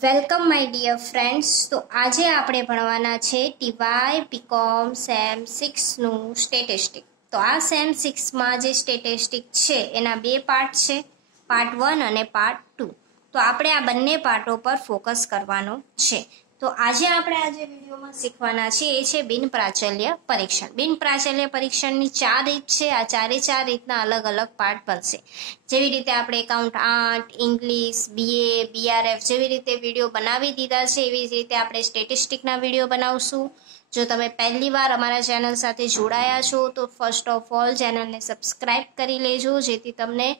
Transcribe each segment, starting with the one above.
Welcome my dear friends. તો આજે આપણે ભણવાના છે ટીવાય બીકોમ સેમ 6નું સ્ટેટિસ્ટિક. તો આ સેમ 6માં જે સ્ટેટિસ્ટિક છે એના બે પાર્ટ છે, પાર્ટ 1 અને પાર્ટ 2. તો આપણે આ બંને પાર્ટો પર ફોકસ કરવાનો છે. તો આજે આપણે વિડીયોમાં શીખવાના છે એ છે બિન પ્રાચલ્ય પરીક્ષણ. બિન પ્રાચલ્ય પરીક્ષણની 4 રીત છે. આ ચારે રીતના અલગ અલગ પાર્ટ બનશે. જેવી રીતે આપણે એકાઉન્ટ 8, ઇંગ્લિશ, BA, BRF જેવી રીતે વિડીયો બનાવી દીધા છે, એવી જ રીતે આપણે સ્ટેટિસ્ટિકના વિડીયો બનાવશું. જો તમે પહેલી વાર અમારા ચેનલ સાથે જોડાયા છો તો ફર્સ્ટ ઓફ ઓલ ચેનલને સબસ્ક્રાઇબ કરી લેજો, જેથી તમને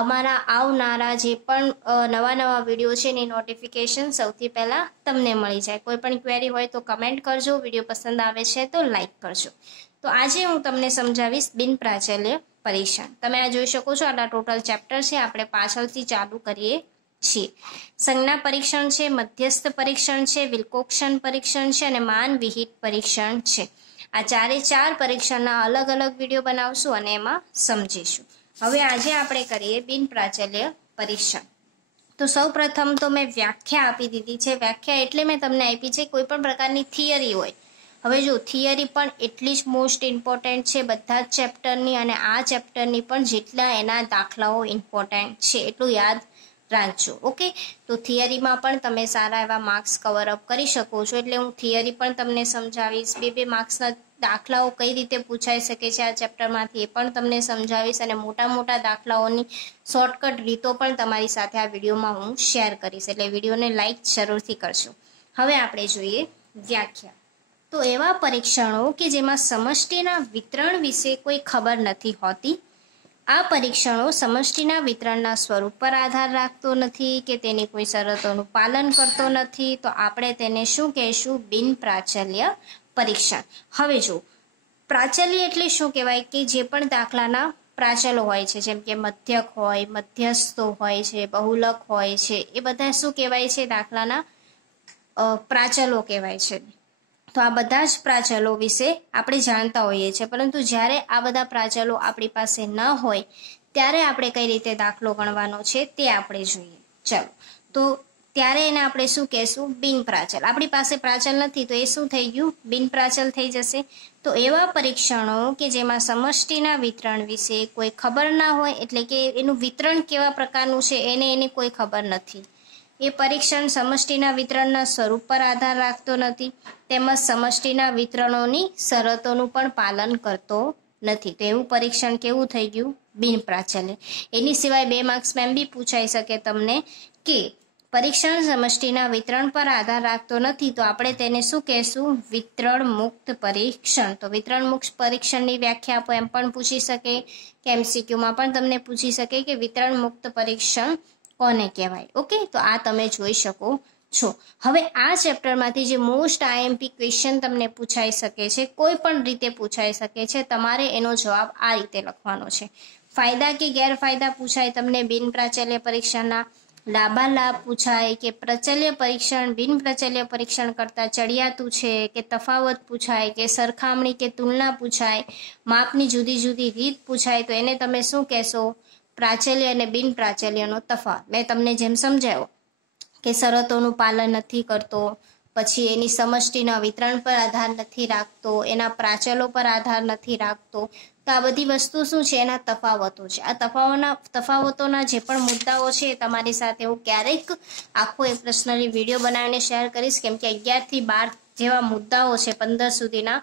અમારા આવનારા જે પણ નવા વિડીયો છે એની નોટિફિકેશન સૌથી પહેલાં તમને મળી જાય. કોઈ પણ ક્વેરી હોય તો કમેન્ટ કરજો, વિડીયો પસંદ આવે છે તો લાઈક કરજો. તો આજે હું તમને સમજાવીશ બિન પ્રાચલ્ય પરીક્ષણ. તમે આ જોઈ શકો છો, આટલા ટોટલ ચેપ્ટર છે. આપણે પાછળથી ચાલુ કરીએ છીએ. સંજ્ઞા પરીક્ષણ છે, મધ્યસ્થ પરીક્ષણ છે, વિલ્કોક્સન પરીક્ષણ છે અને માનવિહિત પરીક્ષણ છે. આ ચાર પરીક્ષણના અલગ અલગ વિડીયો બનાવશું અને એમાં સમજીશું. હવે આજે આપણે કરીએ બિન પ્રાચલ્ય પરીક્ષણ. તો સૌ પ્રથમ તો મેં વ્યાખ્યા આપી દીધી છે. વ્યાખ્યા એટલે મેં તમને આપી છે કોઈ પણ પ્રકારની થિયરી હોય. હવે જો થિયરી પણ એટલી જ મોસ્ટ ઇમ્પોર્ટન્ટ છે બધા જ ચેપ્ટરની, અને આ ચેપ્ટરની પણ જેટલા એના દાખલાઓ ઇમ્પોર્ટન્ટ છે એટલું યાદ રાખજો. ઓકે, તો થિયરીમાં પણ તમે સારા એવા માર્ક્સ કવર અપ કરી શકો છો. એટલે હું થિયરી પણ તમને સમજાવીશ. બે માર્ક્સના દાખલાઓ કઈ રીતે પૂછાઈ શકે છે આ ચેપ્ટરમાંથી એ પણ તમને સમજાવીશ, અને મોટા દાખલાઓની શોર્ટકટ રીતો પણ તમારી સાથે આ વિડીયોમાં હું શેર કરીશ. એટલે વિડીયોને લાઈક જરૂરથી કરશો. હવે આપણે જોઈએ વ્યાખ્યા. તો એવા પરીક્ષણો કે જેમાં સમષ્ટિના વિતરણ વિશે કોઈ ખબર નથી હોતી. આ પરીક્ષણો સમષ્ટિના વિતરણના સ્વરૂપ પર આધાર રાખતો નથી કે તેની કોઈ શરતોનું પાલન કરતો નથી. તો આપણે તેને શું કહેશું? બિન પ્રાચલ્ય પરીક્ષણ. હવે જો પ્રાચલ્ય એટલે શું કહેવાય કે જે પણ દાખલાના પ્રાચલો હોય છે, જેમ કે મધ્યક હોય, મધ્યસ્થો હોય છે, બહુલક હોય છે, એ બધા શું કહેવાય છે? દાખલાના પ્રાચલો કહેવાય છે. તો આ બધા જ પ્રાચલો વિશે આપણે જાણતા હોઈએ છીએ, પરંતુ જ્યારે આ બધા પ્રાચલો આપણી પાસે ન હોય ત્યારે આપણે કઈ રીતે દાખલો ગણવાનો છે તે આપણે જોઈએ. ચલો, તો ત્યારે એને આપણે શું કહેશું? બિન પ્રાચલ. આપણી પાસે પ્રાચલ નથી તો એ શું થઈ ગયું? બિન પ્રાચલ થઈ જશે. તો એવા પરીક્ષણો કે જેમાં સમષ્ટિના વિતરણ વિશે કોઈ ખબર ના હોય, એટલે કે એનું વિતરણ કેવા પ્રકારનું છે એને કોઈ ખબર નથી. એ પરીક્ષણ સમષ્ટિના વિતરણના સ્વરૂપ પર આધાર રાખતો નથી, તેમજ સમષ્ટિના વિતરણોની શરતોનું પણ પાલન કરતો નથી. તો એવું પરીક્ષણ કેવું થઈ ગયું? બિન પ્રાચલ્ય. એની સિવાય 2 માર્ક્સમાં એમ બી પૂછાઈ શકે તમને કે પરીક્ષણ સમષ્ટિના વિતરણ પર આધાર રાખતો નથી, તો આપણે તેને શું કહેશું? વિતરણ મુક્ત પરીક્ષણ. તો વિતરણ મુક્ત પરીક્ષણની વ્યાખ્યા આપો એમ પણ પૂછી શકે, કે MCQમાં પણ તમને પૂછી શકે કે વિતરણ મુક્ત પરીક્ષણ કોને કહેવાય. ઓકે, તો આ તમે જોઈ શકો છો. હવે આ ચેપ્ટરમાંથી જે મોસ્ટ IMP ક્વેશ્ચન તમને પૂછાઈ શકે છે, કોઈ પણ રીતે પૂછાઈ શકે છે, તમારે એનો જવાબ આ રીતે લખવાનો છે. ફાયદા કે ગેરફાયદા પૂછાય તમને બિન પ્રાચલ્ય પરીક્ષણના, લાભાલાભ પૂછાય, કે પ્રચલ્ય પરીક્ષણ બિન પ્રચલ્ય પરીક્ષણ કરતાં ચડિયાતું છે, કે તફાવત પૂછાય, કે સરખામણી કે તુલના પૂછાય, માપની જુદી જુદી રીત પૂછાય, તો એને તમે શું કહેશો? પ્રાચલ્ય અને બિન પ્રાચલ્યનો તફાવત. મેં તમને જેમ સમજાવ્યો કે શરતોનું પાલન નથી કરતો, પછી એની સમષ્ટિના વિતરણ પર આધાર નથી રાખતો, એના પ્રાચલો પર આધાર નથી રાખતો. તો આ બધી વસ્તુ શું છે? એના તફાવતો છે. આ તફાવતોના જે પણ મુદ્દાઓ છે તમારી સાથે હું ક્યારેક આખો એક પર્સનલી વિડીયો બનાવીને શેર કરીશ, કેમ કે 11 થી 12 જેવા મુદ્દાઓ છે 15 સુધીના,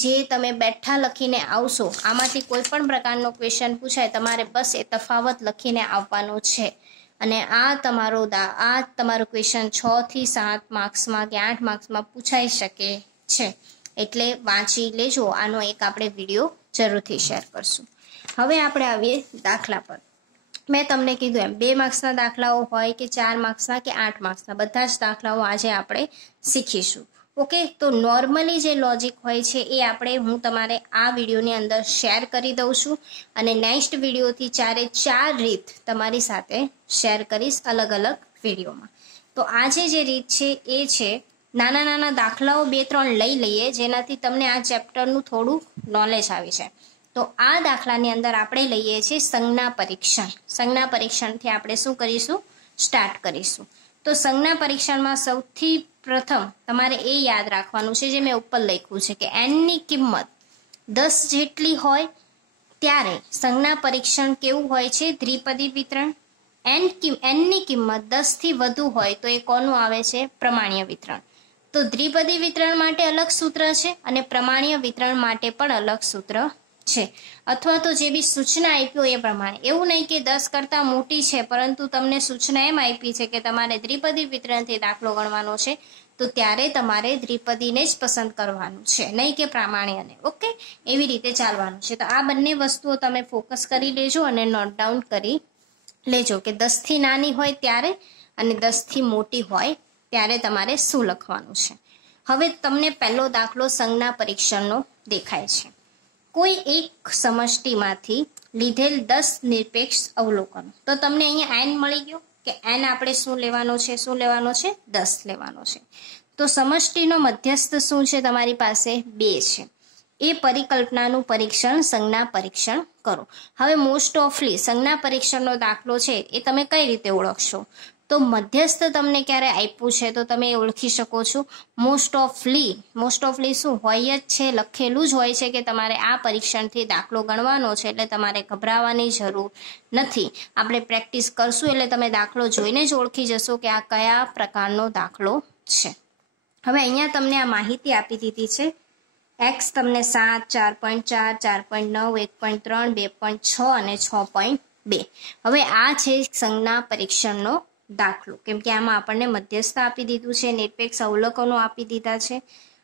જે તમે બેઠા લખીને આવશો. આમાંથી કોઈ પણ પ્રકારનો ક્વેશ્ચન પૂછાય, તમારે બસ એ તફાવત લખીને આવવાનો છે. અને આ તમારો ક્વેશ્ચન 6 થી 7 માર્ક્સમાં કે 8 માર્ક્સમાં પૂછાઈ શકે છે. એટલે વાંચી લેજો. આનો એક આપણે વિડીયો જરૂરથી શેર કરશું. હવે આપણે આવીએ દાખલા પર. મેં તમને કીધું એમ 2 માર્ક્સના દાખલાઓ હોય કે 4 માર્ક્સના કે 8 માર્ક્સના, બધા જ દાખલાઓ આજે આપણે શીખીશું. ઓકે, તો નોર્મલી જે લોજિક હોય છે એ હું તમારે આ વિડીયોની અંદર શેર કરી દઉં છું, અને નેક્સ્ટ વિડીયોથી 4 રીત તમારી સાથે શેર કરીશ અલગ અલગ વિડીયોમાં. તો આજે જે રીત છે એ છે, નાના દાખલાઓ 2-3 લઈ લઈએ, જેનાથી તમને આ ચેપ્ટરનું થોડું નોલેજ આવી જાય. તો આ દાખલાની અંદર આપણે લઈએ છીએ સંજ્ઞા પરીક્ષણ. સંજ્ઞા પરીક્ષણથી આપણે શું કરીશું? સ્ટાર્ટ કરીશું. તો સંજ્ઞા પરીક્ષણમાં સૌથી પ્રથમ તમારે એ યાદ રાખવાનું છે જે મેં ઉપર લખ્યું છે કે એનની કિંમત 10 જેટલી હોય ત્યારે સંજ્ઞા પરીક્ષણ કેવું હોય છે? દ્વિપદી વિતરણ. એનની કિંમત 10 થી વધુ હોય તો એ કોનું આવે છે? પ્રમાણ્ય વિતરણ. તો દ્વિપદી વિતરણ માટે અલગ સૂત્ર છે અને પ્રમાણ્ય વિતરણ માટે પણ અલગ સૂત્ર છે. અથવા તો જે બી સૂચના આપ્યો એ પ્રમાણે, એવું નહીં કે 10 કરતાં મોટી છે પરંતુ તમને સૂચના એમ આપી છે કે તમારે દ્વિપદી વિતરણથી દાખલો ગણવાનો છે, તો ત્યારે તમારે દ્વિપદીને જ પસંદ કરવાનું છે, નહીં કે પ્રામાણ્યને. ઓકે, એવી રીતે ચાલવાનું છે. તો આ બંને વસ્તુઓ તમે ફોકસ કરી લેજો અને નોટ ડાઉન કરી લેજો કે 10 થી નાની હોય ત્યારે અને 10 થી મોટી હોય ત્યારે તમારે શું લખવાનું છે. હવે તમને પહેલો દાખલો સંજ્ઞા પરીક્ષણનો દેખાય છે. કોઈ એક સમષ્ટિમાંથી લીધેલ 10 નિરપેક્ષ અવલોકનો. તો તમને અહીંયા n મળી ગયો કે n આપણે શું લેવાનો છે? 10 લેવાનો છે. તો સમષ્ટિનો મધ્યસ્થ શું છે? તમારી પાસે 2 છે. એ પરિકલ્પનાનું પરીક્ષણ સંજ્ઞા પરીક્ષણ કરો. હવે મોસ્ટ ઓફલી સંજ્ઞા પરીક્ષણનો દાખલો છે એ તમે કઈ રીતે ઓળખશો? તો મધ્યસ્થ તમને ક્યારે આપ્યું છે તો તમે ઓળખી શકો છો મોસ્ટ ઓફલી શું હોય જ છે, લખેલું જ હોય છે કે તમારે આ પરીક્ષણથી દાખલો ગણવાનો છે, એટલે તમારે ગભરાવાની જરૂર નથી. આપણે પ્રેક્ટિસ કરશું એટલે તમે દાખલો જોઈને જ ઓળખી જશો કે આ કયા પ્રકારનો દાખલો છે. હવે અહીંયા તમને આ માહિતી આપી દીધી છે. x તમને 7, 4.4, 4.9, 1.3, 2.6 અને 6.2. હવે આ છે સંજ્ઞા પરીક્ષણનો દાખલો, કેમ કે આમાં આપણને મધ્યસ્થ આપી દીધું છે, નિરપેક્ષ અવલોકનો આપી દીધા છે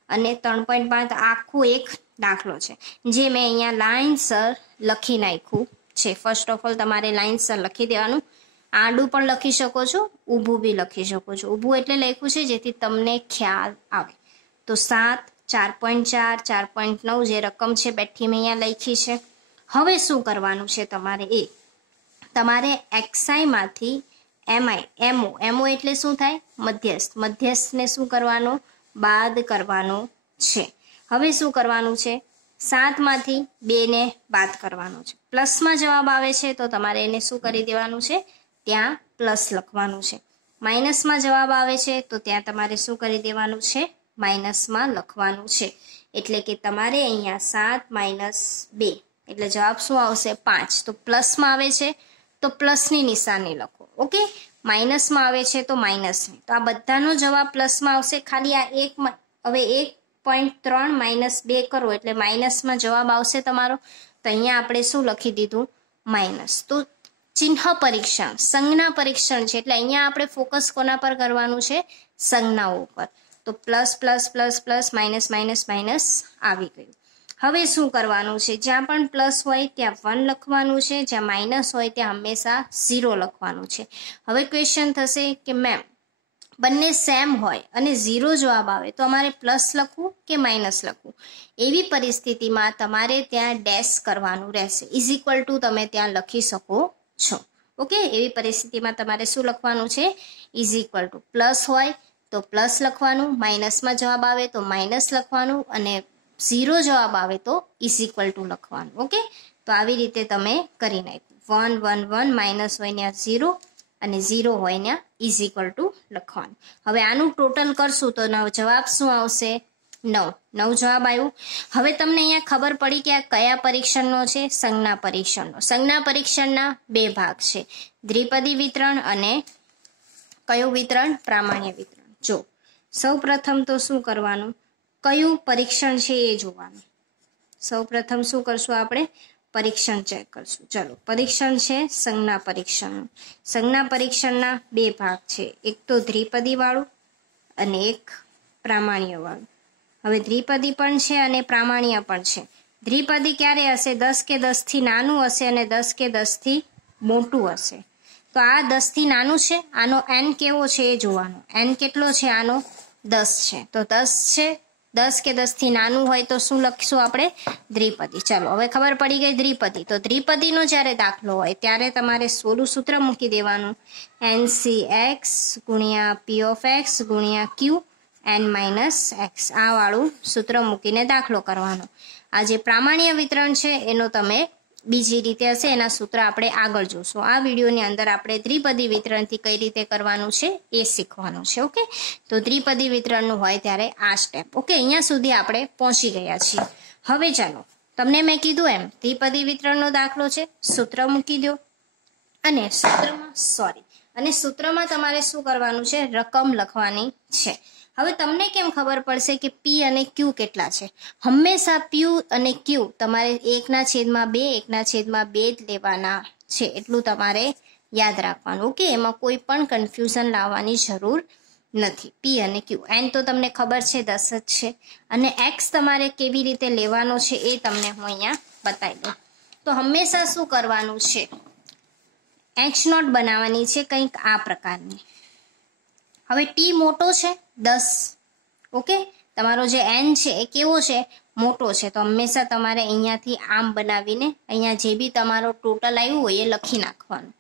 અને 3.5 આખું એક દાખલો છે જે મેં અહીંયા લાઇનસર લખી નાખ્યું છે. ફર્સ્ટ ઓફ ઓલ તમારે લાઇનસર લખી દેવાનું. આડું પણ લખી શકો છો, ઊભું બી લખી શકો છો. ઊભું એટલે લખ્યું છે જેથી તમને ખ્યાલ આવે. તો 7, 4.4, 4.9 જે રકમ છે બેઠી મેં અહીંયા લખી છે. હવે શું કરવાનું છે તમારે xi માંથી MO એટલે શું થાય? મધ્યસ્થને શું કરવાનો? બાદ કરવાનો છે. હવે શું કરવાનું છે? 7 માંથી 2 ને બાદ કરવાનો છે. પ્લસમાં જવાબ આવે છે તો તમારે એને શું કરી દેવાનું છે? ત્યાં પ્લસ લખવાનું છે. માઇનસમાં જવાબ આવે છે તો ત્યાં તમારે શું કરી દેવાનું છે? માઇનસમાં લખવાનું છે. એટલે કે તમારે અહીંયા 7 - 2 એટલે જવાબ શું આવશે? 5. તો પ્લસમાં આવે છે તો પ્લસની નિશાની લખો. ઓકે, માઇનસમાં આવે છે તો માઇનસની. તો આ બધાનો જવાબ પ્લસમાં આવશે. ખાલી આ એકમાં હવે 1.3 - 2 કરો એટલે માઇનસમાં જવાબ આવશે તમારો. તો અહીંયા આપણે શું લખી દીધું? માઇનસ. તો ચિહ્ન પરીક્ષણ સંજ્ઞા પરીક્ષણ છે એટલે અહીંયા આપણે ફોકસ કોના પર કરવાનું છે? સંજ્ઞાઓ પર. તો plus plus plus plus minus minus minus આવી ગયું. હવે શું કરવાનું છે? જ્યાં પણ પ્લસ હોય ત્યાં 1 લખવાનું છે, જ્યાં માઇનસ હોય ત્યાં હંમેશા 0 લખવાનું છે. હવે ક્વેશ્ચન થશે કે મેમ બંને સેમ હોય અને 0 જવાબ આવે તો અમારે પ્લસ લખવું કે માઇનસ લખવું? એવી પરિસ્થિતિમાં તમારે ત્યાં ડેશ કરવાનું રહેશે. ઇઝ ઇક્વલ ટુ તમે ત્યાં લખી શકો છો. ઓકે, એવી પરિસ્થિતિમાં તમારે શું લખવાનું છે? Is equal to. પ્લસ હોય તો પ્લસ લખવાનું, માઇનસમાં જવાબ આવે તો માઇનસ લખવાનું અને 0 જવાબ આવે તો ઇઝ ઇક્વલ ટુ લખવાનું. ઓકે, તો આવી રીતે તમે કરી નાખ્યું. 1 1 1 માઇનસ હોય ત્યાં 0 અને 0 હોય ત્યાં ઇઝ ઇક્વલ ટુ લખવાનું. હવે આનું ટોટલ કરશું તો જવાબ શું આવશે? 9 જવાબ આવ્યું. હવે તમને અહીંયા ખબર પડી કે આ કયા પરીક્ષણનો છે? સંજ્ઞા પરીક્ષણનો. સંજ્ઞા પરીક્ષણના 2 ભાગ છે, દ્વિપદી વિતરણ અને કયું વિતરણ? પ્રામાણ્ય વિતરણ. જો સૌ પ્રથમ તો શું કરવાનું? કયું પરીક્ષણ છે એ જોવાનું. સૌ પ્રથમ શું કરશું આપણે? પરીક્ષણ ચેક કરશું. ચલો, પરીક્ષણ છે સંજ્ઞા પરીક્ષણનું. સંજ્ઞા પરીક્ષણના 2 ભાગ છે, એક તો દ્વિપદી વાળું અને એક પ્રામાણ્ય વાળું. હવે દ્વિપદી પણ છે અને પ્રામાણ્ય પણ છે. દ્વિપદી ક્યારે હશે? 10 કે 10 થી નાનું હશે અને 10 કે 10 થી મોટું હશે. તો આ 10 થી નાનું છે, આનો n કેવો છે એ જોવાનો. n કેટલો છે? આનો 10 છે. તો 10 છે, 10 કે 10 થી નાનું હોય તો શું લખીશું આપણે? દ્વિપદી. ચલો, હવે ખબર પડી ગઈ દ્વિપદી. તો દ્વિપદીનો જ્યારે દાખલો હોય ત્યારે તમારે સોલું સૂત્ર મૂકી દેવાનું. NCX ગુણ્યા P of X ગુણ્યા Q n - x. આ વાળું સૂત્ર મૂકીને દાખલો કરવાનો. આ જે પ્રામાણ્ય વિતરણ છે એનો તમે બીજી રીતે હશે એના સૂત્ર આપણે આગળ જોશું. આ વિડીયોની અંદર આપણે દ્વિપદી વિતરણથી કઈ રીતે કરવાનું છે એ શીખવાનું છે. ઓકે, તો દ્વિપદી વિતરણનું હોય ત્યારે આ સ્ટેપ. ઓકે, અહીંયા સુધી આપણે પહોંચી ગયા છીએ. હવે ચાલો, તમને મેં કીધું એમ દ્વિપદી વિતરણનો દાખલો છે, સૂત્ર મૂકી દો અને સૂત્રમાં તમારે શું કરવાનું છે, રકમ લખવાની છે. હવે તમને કેમ ખબર પડશે કે પી અને ક્યુ કેટલા છે? હંમેશા પી અને ક્યુ તમારે 1/2 જ લેવાના છે, એટલું તમારે યાદ રાખવાનું. ઓકે, એમાં કોઈ પણ કન્ફ્યુઝન લાવવાની જરૂર નથી. પી અને ક્યુ, એન તો તમને ખબર છે 10 જ છે, અને એક્સ તમારે કેવી રીતે લેવાનો છે એ તમને હું અહીંયા બતાવી દઉં. તો હંમેશા શું કરવાનું છે, H0 બનાવવાની છે કંઈક આ પ્રકારની. હવે ટી મોટો છે 10. ઓકે, તમારો જે એન છે એ કેવો છે, મોટો છે. તો હંમેશા તમારે અહીંયાથી આમ બનાવીને અહીંયા જે બી તમારો ટોટલ આવ્યું હોય એ લખી નાખવાનું.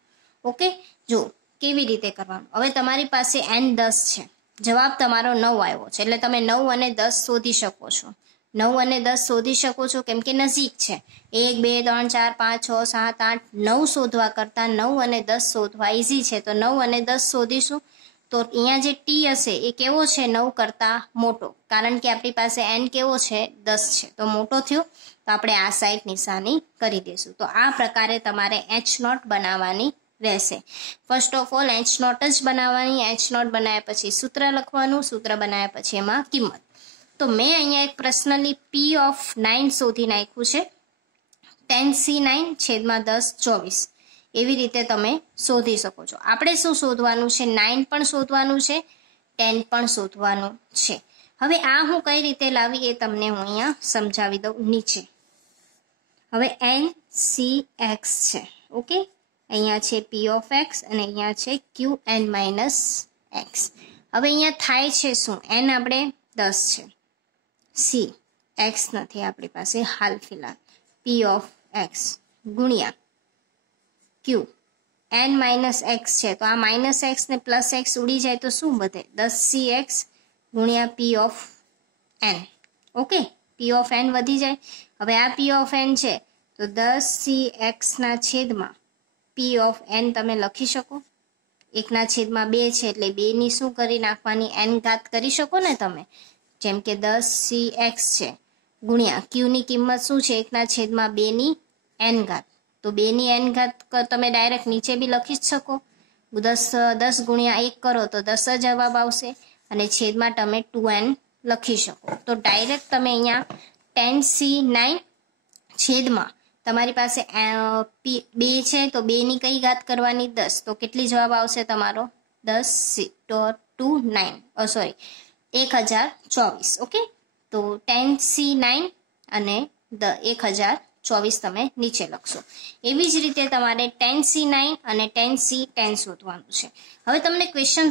ઓકે, જો કેવી રીતે કરવાનું. હવે તમારી પાસે એન 10 છે, જવાબ તમારો 9 આવ્યો છે, એટલે તમે 9 અને 10 શોધી શકો છો. 9 અને 10 શોધી શકો છો કેમ કે નજીક છે. 1 2 3 4 5 6 7 8 9 શોધવા કરતાં 9 અને 10 શોધવા ઈઝી છે. તો 9 અને 10 શોધીશું. તો અહીંયા જે ટી હશે એ કેવો છે, 9 કરતાં મોટો, કારણ કે આપણી પાસે એન કેવો છે 10 છે, તો મોટો થયો. તો આપણે આ સાઈડ નિશાની કરી દઈશું. તો આ પ્રકારે તમારે H0 બનાવવાની રહેશે. ફર્સ્ટ ઓફ ઓલ H0 જ બનાવવાની. H0 બનાવ્યા પછી સૂત્ર લખવાનું, સૂત્ર બનાવ્યા પછી એમાં કિંમત. તો મેં અહીંયા એક પર્સનલી P(9) શોધી નાખ્યું છે, 10C9/10 24. એવી રીતે તમે શોધી શકો છો. આપણે શું શોધવાનું છે, 9 પણ શોધવાનું છે, 10 પણ શોધવાનું છે. હવે આ હું કઈ રીતે લાવી એ તમને હું અહીંયા સમજાવી દઉં નીચે. હવે NCX છે. ઓકે, અહીંયા છે P(x) અને અહીંયા છે Qn-x. હવે અહીંયા થાય છે શું, n આપણે 10 છે, C x નથી આપણી પાસે હાલ ફિલહાલ, P(x) ગુણ્યા Q n-x છે. તો આ -x ને +x ઉડી જાય તો શું વધે, 10cx ગુણ્યા P(n). ઓકે, P(n) વધી જાય. હવે આ P(n) છે તો 10cx ના છેદમાં P(n) તમે લખી શકો. 1/2 છે એટલે 2 ની શું કરી નાખવાની, n ઘાત કરી શકો ને તમે. જેમ કે 10cx છે ગુણ્યા Q ની કિંમત શું છે, 1/2 ની n ઘાત. તો 2 ની n ઘાત તમે ડાયરેક્ટ નીચે બી લખી જ શકો. 10 ગુણ્યા 1 કરો તો 10 જવાબ આવશે, અને છેદમાં તમે 2n લખી શકો. તો ડાયરેક્ટ તમે અહીંયા 10C9 છેદમાં તમારી પાસે 2 છે તો 2 ની કઈ ઘાત કરવાની, 10. તો કેટલી જવાબ આવશે તમારો, 1024. ઓકે, તો 10C9 અને 1024 તમે નીચે લખશો. એવી જ રીતે તમારે 10C9 અને 10C10 શોધવાનું છે. હવે તમને ક્વેશ્ચન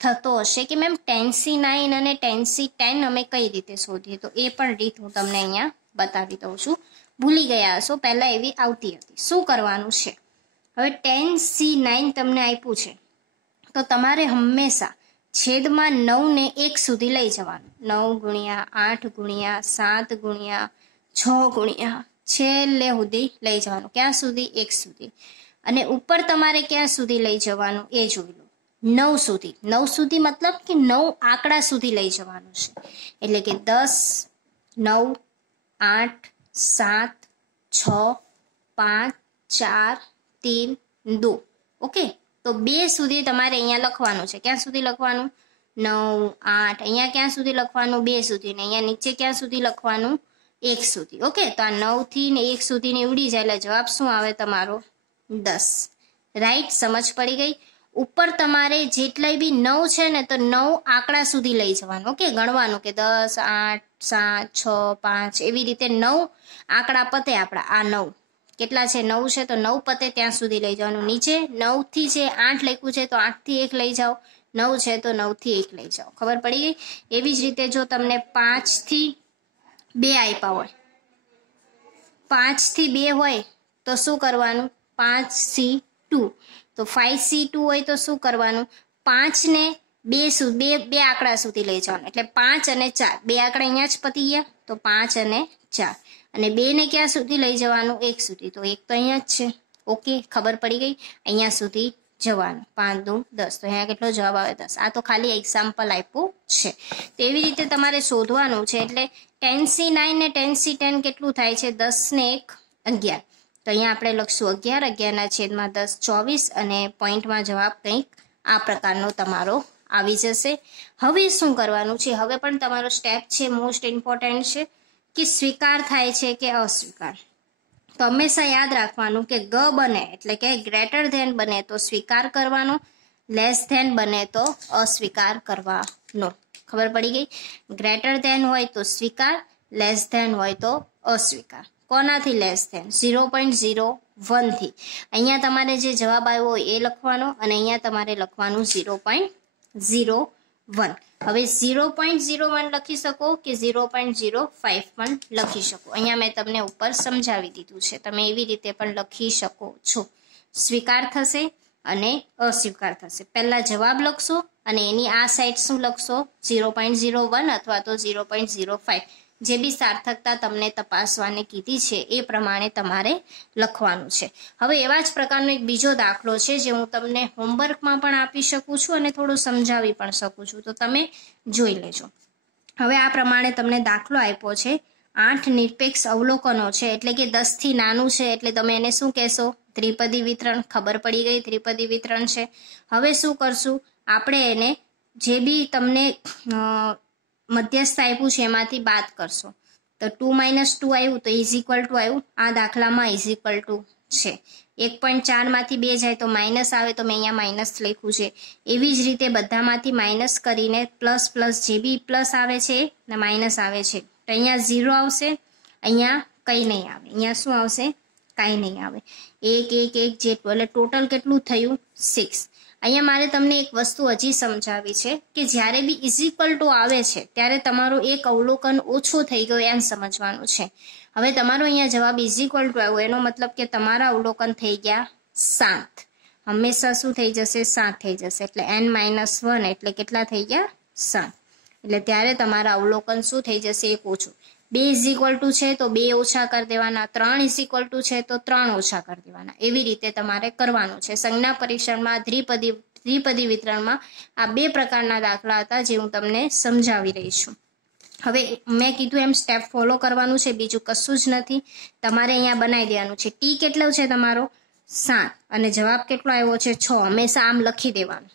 થતો હશે કે મેમ 10C9 અને 10C10 અમે કઈ રીતે શોધીએ? તો એ પણ રીત હું તમને અહીંયા બતાવી દઉં છું. ભૂલી ગયા હશો, પહેલા એવી આવતી હતી. શું કરવાનું છે, હવે 10C9 તમને આપ્યું છે તો તમારે હંમેશા છેદમાં 9 ને 1 સુધી લઈ જવાનું. 9 ગુણ્યા 8 ગુણ્યા 7 ગુણ્યા 6 ગુણ્યા છેલ્લે સુધી લઈ જવાનું. ક્યાં સુધી, 1 સુધી. અને ઉપર તમારે ક્યાં સુધી લઈ જવાનું એ જોઈ લો, 9 સુધી. 9 સુધી મતલબ કે 9 આંકડા સુધી લઈ જવાનું છે. એટલે કે 10 9 8 7 6 5 4 3 2. ઓકે, તો 2 સુધી તમારે અહીંયા લખવાનું છે. ક્યાં સુધી લખવાનું, 9 8, અહીંયા ક્યાં સુધી લખવાનું, 2 સુધી, ને અહીંયા નીચે ક્યાં સુધી લખવાનું, 1 સુધી. ઓકે, તો આ 9 થી ને 1 સુધી ને ઉડી જાય એટલે જવાબ શું આવે તમારો, 10. રાઈટ, સમજ પડી ગઈ. ઉપર તમારે જેટલા બી 9 છે ને તો 9 આંકડા સુધી લઈ જવાનું. ઓકે, ગણવાનું કે 10 8 7 6 5 એવી રીતે 9 આંકડા પતે આપણા. આ 9 કેટલા છે, 9 છે તો 9 પતે ત્યાં સુધી લઈ જવાનું. નીચે 9 થી છે 8 લખ્યું છે તો 8 થી 1 લઈ જાઓ, 9 છે તો 9 થી 1 લઈ જાઓ. ખબર પડી ગઈ. એવી જ રીતે જો તમને 5 થી 2 આપ્યા હોય, 5 થી 2 હોય તો શું કરવાનું, 5C2. તો 5C2 હોય તો શું કરવાનું, 5 ને 2 આંકડા સુધી લઈ જવાનું. એટલે 5 અને 4, 2 આંકડા અહીંયા જ પતી ગયા તો 5 અને 4. અને 2 ને ક્યાં સુધી લઈ જવાનું? 1 સુધી. તો 1 તો અહીંયા જ છે. ઓકે, ખબર પડી ગઈ. અહીંયા સુધી જવાનું. 5 દુ 10. તો અહીંયા કેટલો જવાબ આવે? 10. આ તો ખાલી એક્ઝામ્પલ આપ્યું છે. તેવી રીતે તમારે શોધવાનું છે. એટલે 10C9 ને 10C10 કેટલું થાય છે? 10 ને 1 11. તો અહીંયા આપણે લખશું 11, 11 ના છેદમાં 10 24, અને પોઈન્ટમાં જવાબ કંઈક આ પ્રકારનો તમારો આવી જશે. હવે શું કરવાનું છે? હવે પણ તમારો સ્ટેપ છે, મોસ્ટ ઇમ્પોર્ટન્ટ છે, કે સ્વીકાર થાય છે કે અસ્વીકાર. તો હંમેશા યાદ રાખવાનું કે ગ બને એટલે કે ગ્રેટર ધેન બને તો સ્વીકાર કરવાનો, લેસ ધેન બને તો અસ્વીકાર કરવાનો. ખબર પડી ગઈ? ગ્રેટર ધેન હોય તો સ્વીકાર, લેસ ધેન હોય તો અસ્વીકાર. કોનાથી લેસ ધેન? 0.01 થી. અહીંયા તમારે જે જવાબ આવ્યો હોય એ લખવાનો, અને અહીંયા તમારે લખવાનું 0.01. હવે 0.01 લખી શકો કે 0.05 પણ લખી શકો. અહીંયા મેં તમને ઉપર સમજાવી દીધું છે. તમે એવી રીતે પણ લખી શકો છો. સ્વીકાર થશે અને અસ્વીકાર થશે. પહેલા જવાબ લખશો અને એની આ સાઈડ શું લખશો? 0.01 અથવા તો 0.05. જે બી સાર્થકતા તમને તપાસવાને કીધી છે એ પ્રમાણે તમારે લખવાનું છે. હવે એવા જ પ્રકારનો એક બીજો દાખલો છે જે હું તમને હોમવર્કમાં પણ આપી શકું છું અને થોડું સમજાવી પણ શકું છું. તો તમે જોઈ લેજો. હવે આ પ્રમાણે તમને દાખલો આપ્યો છે. 8 નિરપેક્ષ અવલોકનો છે, એટલે કે 10 થી નાનું છે, એટલે તમે એને શું કહેશો? ત્રિપદી વિતરણ. ખબર પડી ગઈ? ત્રિપદી વિતરણ છે. હવે શું કરશું? આપણે એને જે બી તમને મધ્યસ્થ આપ્યું છે એમાંથી બાદ કરશો. તો 2 - 2 આવ્યું તો ઇઝ ઇક્વલ ટુ આવ્યું. આ દાખલામાં ઇઝ ઇક્વલ ટુ છે. 1.4 માંથી 2 જાય તો માઇનસ આવે, તો મેં અહીંયા માઇનસ લખ્યું છે. એવી જ રીતે બધામાંથી માઇનસ કરીને પ્લસ પ્લસ જે બી પ્લસ આવે છે ને માઇનસ આવે છે. તો અહીંયા 0 આવશે, અહીંયા કંઈ નહીં આવે. અહીંયા શું આવશે? કાંઈ નહીં આવે. 1 1 1 જેટલું, એટલે ટોટલ કેટલું થયું? 6. અહીંયા મારે તમને એક વસ્તુ હજી સમજાવી છે કે જ્યારે બી ઇઝ ઇક્વલ ટુ આવે છે ત્યારે તમારો એક અવલોકન ઓછો થઈ ગયો એમ સમજવાનું છે. હવે તમારો અહીંયા જવાબ ઇઝ ઇક્વલ ટુ આવ્યો, એનો મતલબ કે તમારા અવલોકન થઈ ગયા 7. હંમેશા શું થઈ જશે? 7 થઈ જશે. એટલે n-1 એટલે કેટલા થઈ ગયા? 7. એટલે ત્યારે તમારા અવલોકન શું થઈ જશે? એક ઓછું. 2 ઇઝ ઇક્વલ ટુ છે તો 2 ઓછા કરી દેવાના, 3 ઇઝ ઇક્વલ ટુ છે તો 3 ઓછા કરી દેવાના. એવી રીતે તમારે કરવાનું છે. સંજ્ઞા પરીક્ષણમાં દ્વિપદી વિતરણમાં આ 2 પ્રકારના દાખલા હતા જે હું તમને સમજાવી રહી છું. હવે મેં કીધું એમ સ્ટેપ ફોલો કરવાનું છે, બીજું કશું જ નથી. તમારે અહીંયા બનાવી દેવાનું છે. ટી કેટલો છે તમારો? 7, અને જવાબ કેટલો આવ્યો છે? 6. હંમેશા આમ લખી દેવાનું.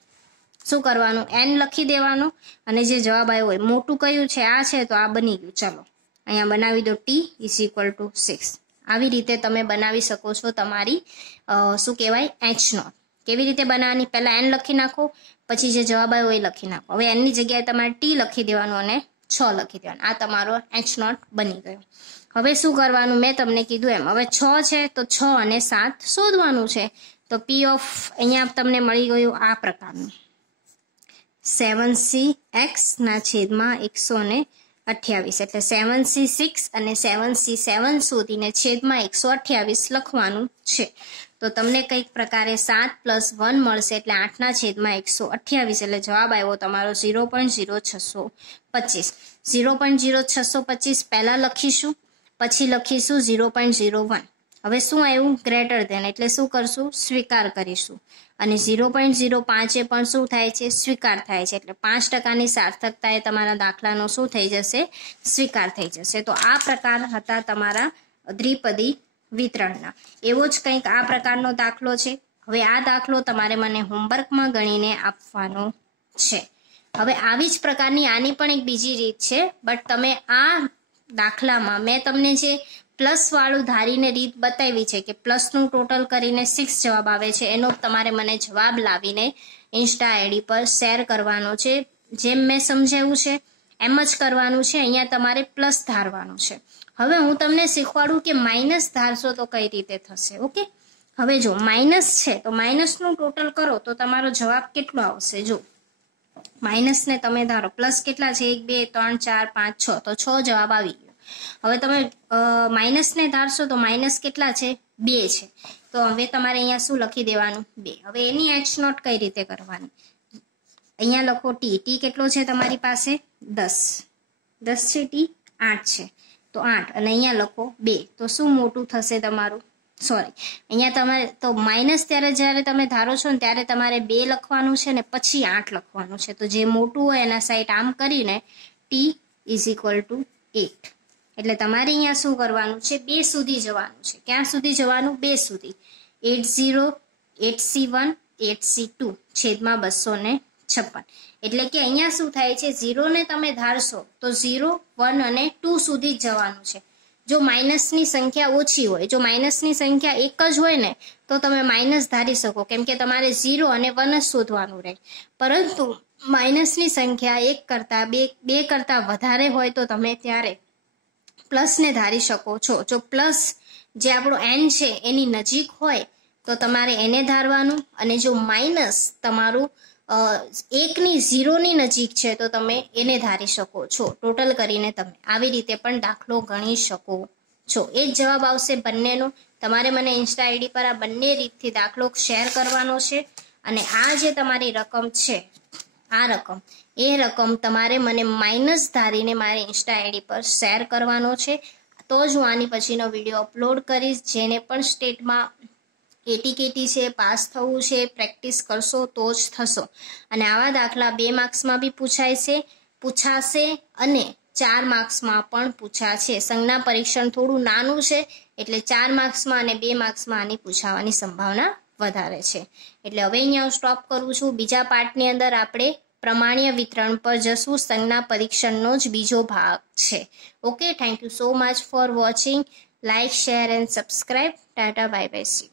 શું કરવાનું? n લખી દેવાનું, અને જે જવાબ આવ્યો હોય મોટું કયું છે? આ છે, તો આ બની ગયું. ચલો અહીંયા બનાવી દો. T is equal to 6. આવી રીતે તમે બનાવી શકો છો તમારી શું કહેવાય? h0. કેવી રીતે બનાવવાની? પહેલા n લખી નાખો, પછી જે જવાબ આવ્યો એ લખી નાખો. હવે n ની જગ્યાએ તમારે ટી લખી દેવાનું અને 6 લખી દેવાનું. આ તમારો h0 બની ગયો. હવે શું કરવાનું? મેં તમને કીધું એમ. હવે 6 છે તો 6 અને 7 શોધવાનું છે. તો p ઓફ અહીંયા તમને મળી ગયું આ પ્રકારનું 7cx ના છેદમાં 128. એટલે 7c6 અને 7c7 શોધીને છેદમાં 128 લખવાનું છે. તો તમને કંઈક પ્રકારે 7 + 1 મળશે, એટલે 8 ના છેદમાં 128. એટલે જવાબ આવ્યો તમારો 0.0625. 0.0625 પહેલા લખીશું, પછી લખીશું 0.01. હવે શું આવ્યું? Greater than. એટલે શું કરશું? સ્વીકાર કરીશું. અને 0.05 એ પણ શું થાય છે? સ્વીકાર થાય છે. એટલે 5% સાર્થકતા એ તમારા દાખલાનો શું થઈ જશે? સ્વીકાર થઈ જશે. તો આ પ્રકાર હતા તમારા દ્વિપદી વિતરણના. એવો જ કંઈક આ પ્રકારનો દાખલો છે. હવે આ દાખલો તમારે મને હોમવર્કમાં ગણીને આપવાનો છે. હવે આવી જ પ્રકારની આની પણ એક બીજી રીત છે, બટ તમે આ દાખલામાં મેં તમને જે પ્લસ વાળું ધારીને રીત બતાવી છે કે પ્લસનું ટોટલ કરીને 6 જવાબ આવે છે, એનો તમારે મને જવાબ લાવીને ઇન્સ્ટા આઈડી પર શેર કરવાનો છે. જેમ મેં સમજાવ્યું છે એમ જ કરવાનું છે. અહીંયા તમારે પ્લસ ધારવાનું છે. હવે હું તમને શીખવાડું કે માઇનસ ધારશો તો કઈ રીતે થશે. ઓકે, હવે જો માઇનસ છે તો માઇનસનું ટોટલ કરો તો તમારો જવાબ કેટલો આવશે? જો માઇનસને તમે ધારો, પ્લસ કેટલા છે? 1 2 3 4 5 6, તો 6 જવાબ આવી ગયો. હવે તમે માઇનસને ધારશો તો માઇનસ કેટલા છે? 2 છે. તો હવે તમારે અહીંયા શું લખી દેવાનું? 2. હવે એની h0 કઈ રીતે કરવાની? અહીંયા લખો ટી. ટી કેટલો છે તમારી પાસે? 10. 10 છે ટી? 8 છે. તો 8 અને અહીંયા લખો 2, તો શું મોટું થશે તમારું? સોરી, અહીંયા તમારે તો માઇનસ ત્યારે જ્યારે તમે ધારો છો ને ત્યારે તમારે 2 લખવાનું છે ને પછી 8 લખવાનું છે. તો જે મોટું હોય એના સાઈડ આમ કરીને t = 8. એટલે તમારે અહીંયા શું કરવાનું છે? 2 સુધી જવાનું છે. ક્યાં સુધી જવાનું? 2 સુધી. 8 0 8c1 8c2 છેદમાં 256. એટલે કે અહીંયા શું થાય છે? 0 ને તમે ધારશો તો 0 1 અને 2 સુધી જ જવાનું છે. જો માઇનસની સંખ્યા ઓછી હોય, જો માઇનસની સંખ્યા એક જ હોય ને તો તમે માઇનસ ધારી શકો, કેમ કે તમારે 0 અને 1 જ શોધવાનું રહે. પરંતુ માઇનસની સંખ્યા 1 કરતાં 2 કરતાં વધારે હોય તો તમે ત્યારે પ્લસને ધારી શકો છો. જો પ્લસ જે આપણો n છે એની નજીક હોય તો તમારે એને ધારવાનું, અને જો માઇનસ તમારું 1ની 0ની નજીક છે તો તમે એને ધારી શકો છો. ટોટલ કરીને તમે આવી રીતે પણ દાખલો ગણી શકો છો. એ જ જવાબ આવશે બંનેનો. તમારે મને ઇન્સ્ટા આઈડી પર આ બંને રીતથી દાખલો શેર કરવાનો છે, અને આ જે તમારી રકમ છે, આ રકમ, એ રકમ તમારે મને માઇનસ ધારીને મારી ઇન્સ્ટા આઈડી પર શેર કરવાનો છે. તો જ હું આની પછીનો વિડીયો અપલોડ કરીશ. જેને પણ સ્ટેટમાં એટીકેટી છે, પાસ થવું છે, પ્રેક્ટિસ કરશો તો જ થશો. અને આવા દાખલા 2 માર્ક્સમાં બી પૂછાશે અને 4 માર્ક્સમાં પણ પૂછાશે. સંજ્ઞા પરીક્ષણ થોડું નાનું છે એટલે 4 માર્ક્સમાં અને 2 માર્ક્સમાં આની પૂછાવાની સંભાવના વધારે છે. એટલે હવે અહીંયા હું સ્ટોપ કરું છું. બીજા પાર્ટની અંદર આપણે પ્રમાણીય વિતરણ પર જશું. સંજ્ઞા પરીક્ષણનો જ બીજો ભાગ છે. Okay, thank you so much for watching. Like, share and subscribe. Tata, bye bye, C.